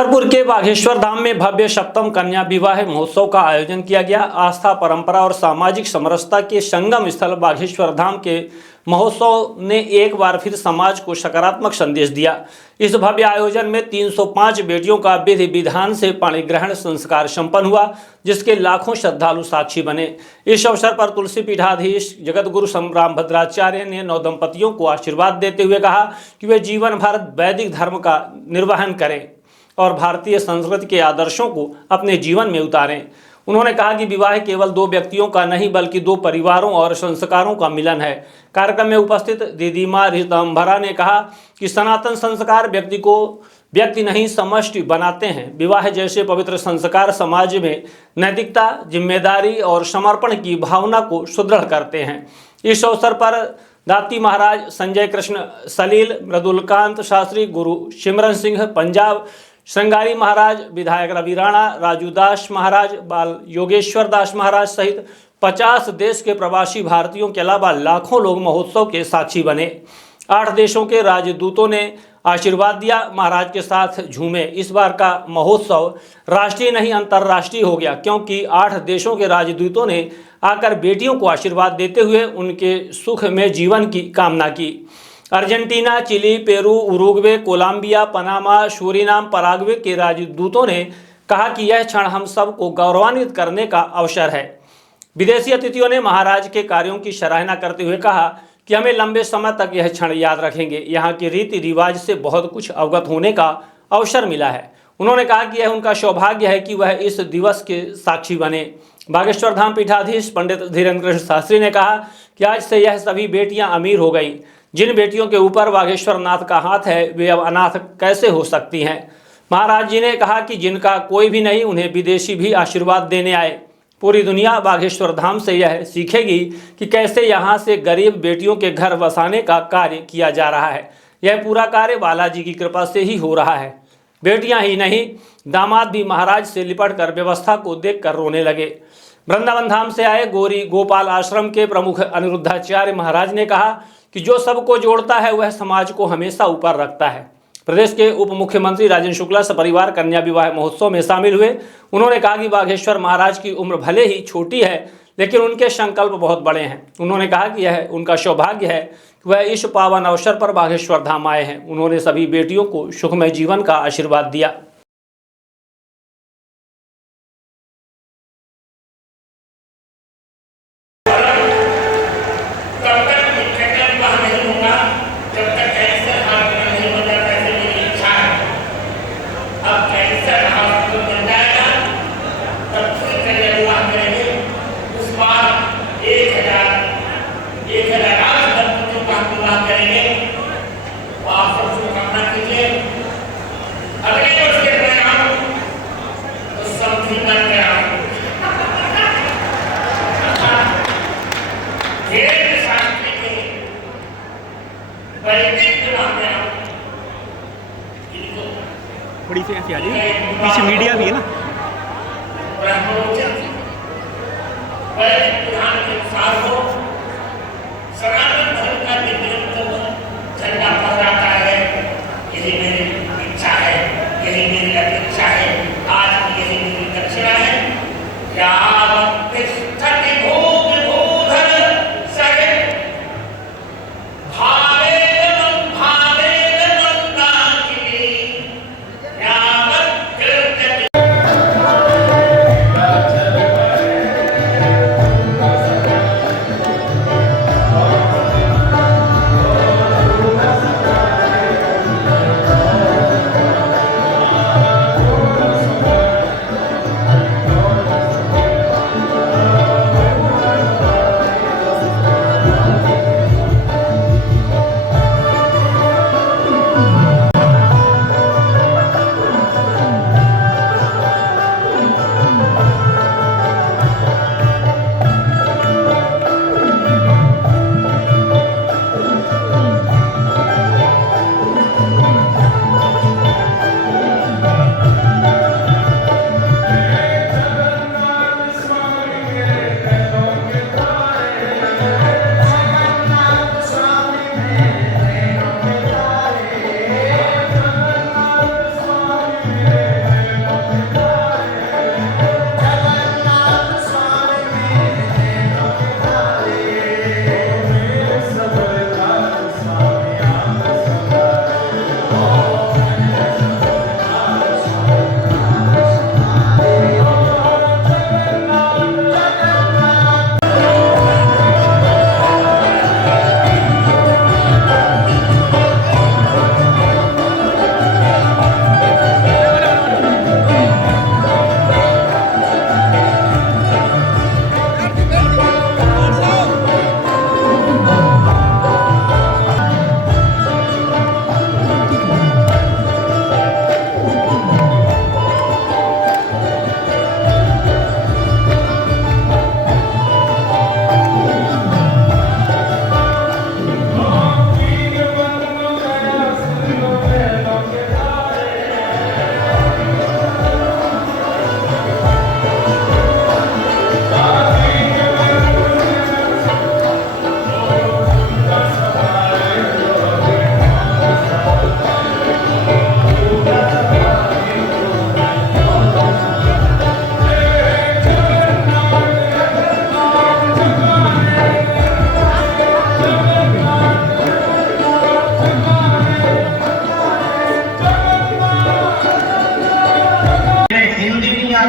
छतरपुर के बाघेश्वर धाम में भव्य सप्तम कन्या विवाह महोत्सव का आयोजन किया गया। आस्था, परंपरा और सामाजिक समरसता के संगम स्थल बाघेश्वर धाम के महोत्सव ने एक बार फिर समाज को सकारात्मक संदेश दिया। इस भव्य आयोजन में 305 बेटियों का विधि विधान से पाणी ग्रहण संस्कार संपन्न हुआ, जिसके लाखों श्रद्धालु साक्षी बने। इस अवसर पर तुलसी पीठाधीश जगतगुरु राम भद्राचार्य ने नवदंपतियों को आशीर्वाद देते हुए कहा कि वे जीवन भर वैदिक धर्म का निर्वहन करें और भारतीय संस्कृति के आदर्शों को अपने जीवन में उतारें। उन्होंने कहा कि विवाह केवल दो व्यक्तियों का नहीं बल्कि दो परिवारों और संस्कारों का मिलन है। कार्यक्रम में उपस्थित दीदीमा ऋतंभरा ने कहा कि सनातन संस्कार व्यक्ति नहीं समष्टि बनाते हैं। विवाह जैसे पवित्र संस्कार समाज में नैतिकता, जिम्मेदारी और समर्पण की भावना को सुदृढ़ करते हैं। इस अवसर पर दाती महाराज, संजय कृष्ण सलील, मृदुलकांत शास्त्री, गुरु सिमरन सिंह पंजाब, श्रृंगारी महाराज, विधायक रवि राणा, राजू दास महाराज, बाल योगेश्वर दास महाराज सहित 50 देश के प्रवासी भारतीयों के अलावा लाखों लोग महोत्सव के साक्षी बने। 8 देशों के राजदूतों ने आशीर्वाद दिया, महाराज के साथ झूमे। इस बार का महोत्सव राष्ट्रीय नहीं अंतर्राष्ट्रीय हो गया, क्योंकि 8 देशों के राजदूतों ने आकर बेटियों को आशीर्वाद देते हुए उनके सुख में जीवन की कामना की। Argentina, Chile, Peru, Uruguay, Colombia, Panama, Suriname, Paraguay के राजदूतों ने कहा कि यह क्षण हम सब को गौरवान्वित करने का अवसर है। विदेशी अतिथियों ने महाराज के कार्यों की सराहना करते हुए कहा कि हमें लंबे समय तक यह क्षण याद रखेंगे। यहाँ के रीति रिवाज से बहुत कुछ अवगत होने का अवसर मिला है। उन्होंने कहा कि यह उनका सौभाग्य है कि वह इस दिवस के साक्षी बने। बागेश्वर धाम पीठाधीश पंडित धीरेन्द्र कृष्ण शास्त्री ने कहा कि आज से यह सभी बेटियां अमीर हो गईं। जिन बेटियों के ऊपर बागेश्वर नाथ का हाथ है वे अब अनाथ कैसे हो सकती हैं। महाराज जी ने कहा कि जिनका कोई भी नहीं उन्हें विदेशी भी आशीर्वाद देने आए। पूरी दुनिया बागेश्वर धाम से यह सीखेगी कि कैसे यहाँ से गरीब बेटियों के घर बसाने का कार्य किया जा रहा है। यह पूरा कार्य बालाजी की कृपा से ही हो रहा है। बेटियां ही नहीं, दामाद भी महाराज से लिपट कर व्यवस्था को देखकर रोने लगे। वृंदावन धाम से आए गौरी गोपाल आश्रम के प्रमुख अनिरुद्धाचार्य महाराज ने कहा कि जो सबको जोड़ता है वह समाज को हमेशा ऊपर रखता है। प्रदेश के उप मुख्यमंत्री राजेंद्र शुक्ला सपरिवार कन्या विवाह महोत्सव में शामिल हुए। उन्होंने कहा कि बागेश्वर महाराज की उम्र भले ही छोटी है, लेकिन उनके संकल्प बहुत बड़े हैं। उन्होंने कहा कि यह उनका सौभाग्य है कि वह इस पावन अवसर पर बागेश्वर धाम आए हैं। उन्होंने सभी बेटियों को सुखमय जीवन का आशीर्वाद दिया। थोड़ी सी ऐसी आ जाइए, पीछे मीडिया भी है ना। सनातन धर्म का झंडा फहराता है। यही मेरी इच्छा है, यही मेरी अपेक्षा है, आज यही मेरी दक्षिणा है।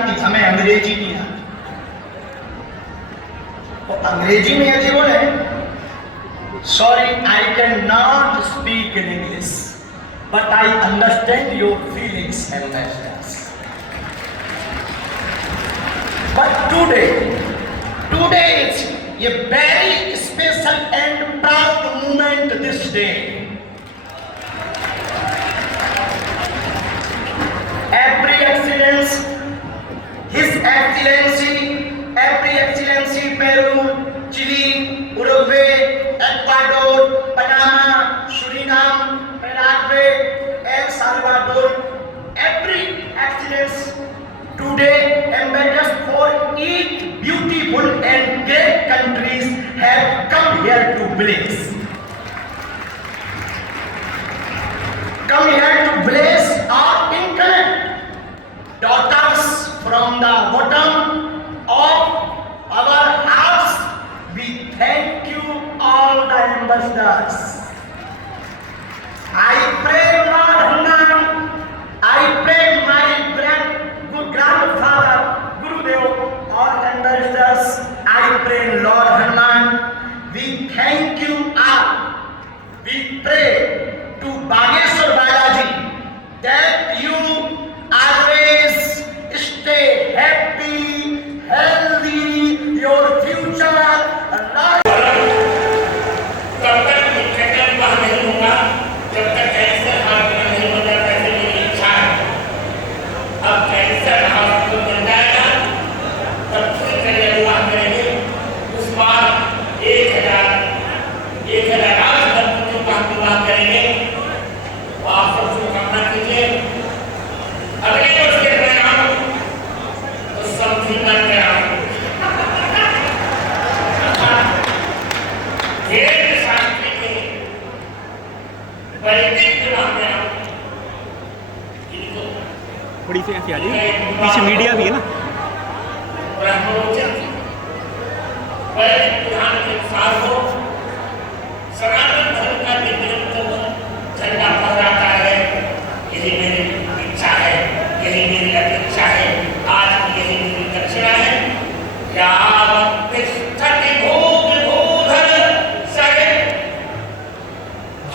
आती, हमें अंग्रेजी नहीं आती। तो अंग्रेजी में यदि बोले, sorry I can not speak in English but I understand your feelings and message. But today is a very special and proud moment this day. Every Excellency, His Excellency Peru, Chile, Uruguay, Ecuador, Panama, Suriname, Paraguay, El Salvador, every Excellency today ambassadors for each beautiful and great countries have come here to bless. Come here to bless our incarnate daughters from the bottom of our hearts. We thank you all the ambassadors. I pray Lord Hanuman, I pray my grandfather Gurudev, all ambassadors, I pray Lord Hanuman, we thank you all. We pray to Bageshwar Balaji that you always stay happy, healthy, your future life. तब तक विक्रम बाहर नहीं होगा जब तक cancer हाथ नहीं हो जाता है। मेरी इच्छा है अब कैंसर हाथ को मिल जाएगा तब फिर करेंगे विवाह करेंगे। उस बार 1000 दंपतियों का विवाह करेंगे। आप सब शुभकामना कीजिए। अगले वर्ष के मैं आऊँ तो समझी कर आऊँ। शास्त्री के वैदिक विवाह में आऊँ। थोड़ी सी ऐसी आ जाइए, पीछे मीडिया भी है ना। ब्रह्मोचित वैदिक विधान के अनुसार हो, सनातन धर्म का निरंतर झंडा फहराता है। यही मेरी इच्छा है, यही मेरी अपेक्षा है, आज की यही मेरी दक्षिणा है। यावत् तिष्ठति भूविभूधर सहे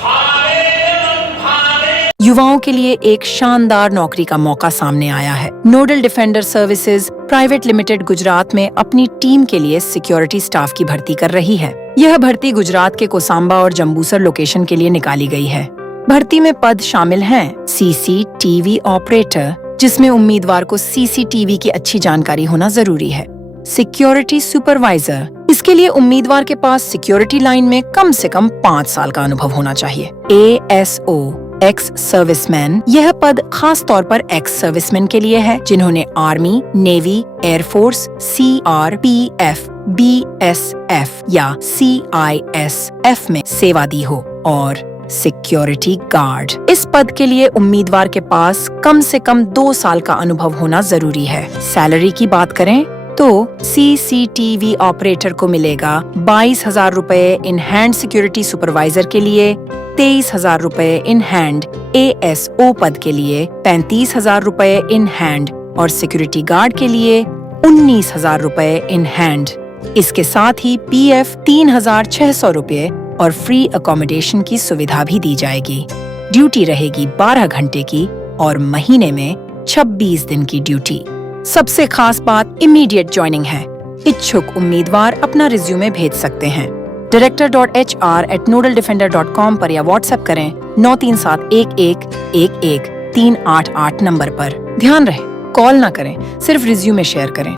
भावेन भावे। युवाओं के लिए एक शानदार नौकरी का मौका सामने आया है। Nodal defender services private limited Gujarat में अपनी टीम के लिए सिक्योरिटी स्टाफ की भर्ती कर रही है। यह भर्ती गुजरात के कोसांबा और जंबूसर लोकेशन के लिए निकाली गई है। भर्ती में पद शामिल हैं CCTV ऑपरेटर, जिसमें उम्मीदवार को CCTV की अच्छी जानकारी होना जरूरी है। सिक्योरिटी सुपरवाइजर, इसके लिए उम्मीदवार के पास सिक्योरिटी लाइन में कम से कम 5 साल का अनुभव होना चाहिए। ASO एक्स सर्विसमैन, यह पद खास तौर पर एक्स सर्विसमैन के लिए है जिन्होंने army, navy, air force, CRPF, BSF या CISF में सेवा दी हो। और सिक्योरिटी गार्ड, इस पद के लिए उम्मीदवार के पास कम से कम 2 साल का अनुभव होना जरूरी है। सैलरी की बात करें तो CCTV ऑपरेटर को मिलेगा 22,000 रुपए इन हैंड। सिक्योरिटी सुपरवाइजर के लिए 23,000 रुपए इन हैंड। ASO पद के लिए 35,000 रुपए इन हैंड और सिक्योरिटी गार्ड के लिए 19,000 रुपए इन हैंड। इसके साथ ही PF 3,600 रुपए और फ्री अकोमोडेशन की सुविधा भी दी जाएगी। ड्यूटी रहेगी 12 घंटे की और महीने में 26 दिन की ड्यूटी। सबसे खास बात इमीडिएट ज्वाइनिंग है। इच्छुक उम्मीदवार अपना रिज्यूमे भेज सकते हैं। director.hr@nodeldefender.com पर या व्हाट्सएप करें 9371111388 नंबर पर। ध्यान रहे, कॉल ना करें, सिर्फ रिज्यूमे शेयर करें।